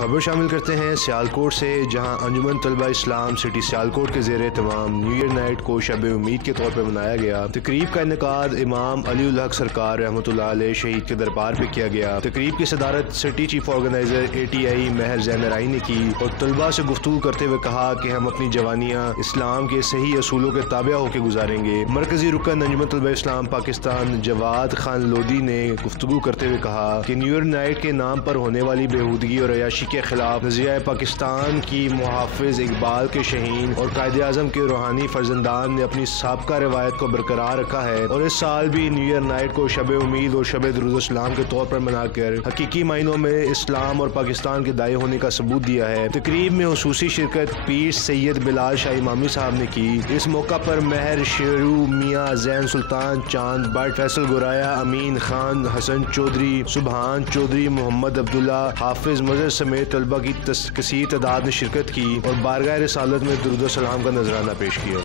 خبر شامل کرتے ہیں سیالکوٹ سے، جہاں انجمن طلبہ اسلام سٹی سیالکوٹ کے زیر اہتمام نیو ایئر نائٹ کو شب امید کے طور پر منایا گیا۔ تقریب کا انعقاد امام علی الحق سرکار رحمۃ اللہ علیہ شہید کے دربار پہ کیا گیا۔ تقریب کی صدارت سٹی چیف آرگنائزر ATI مہر زین رائی نے کی اور طلبہ سے گفتگو کرتے ہوئے کہا کہ ہم اپنی جوانیاں اسلام کے صحیح اصولوں کے تابع ہو کے گزاریں گے۔ مرکزی رکن انجمن طلبہ اسلام پاکستان جواد خان لودھی نے گفتگو کرتے ہوئے کہا کہ نیو ایئر نائٹ کے نام پر ہونے والی بےہودگی اور عیاشی کے خلاف نظریہ پاکستان کی محافظ اقبال کے شہین اور قائد اعظم کے روحانی فرزندان نے اپنی سابقہ روایت کو برقرار رکھا ہے اور اس سال بھی نیو ایئر نائٹ کو شب امید اور شب درود السلام کے طور پر منا کر حقیقی معنوں میں اسلام اور پاکستان کے داعی ہونے کا ثبوت دیا ہے۔ تقریب میں خصوصی شرکت پیر سید بلال شاہ امامی صاحب نے کی۔ اس موقع پر مہر شیرو، میاں زین سلطان، چاند بٹ، فیصل گورایا، امین خان، حسن چودھری، سبحان چودھری، محمد عبداللہ، حافظ مظہر سمیت طلبہ کی کثیر تعداد نے شرکت کی اور بارگاہ رسالت میں درود و سلام کا نذرانہ پیش کیا۔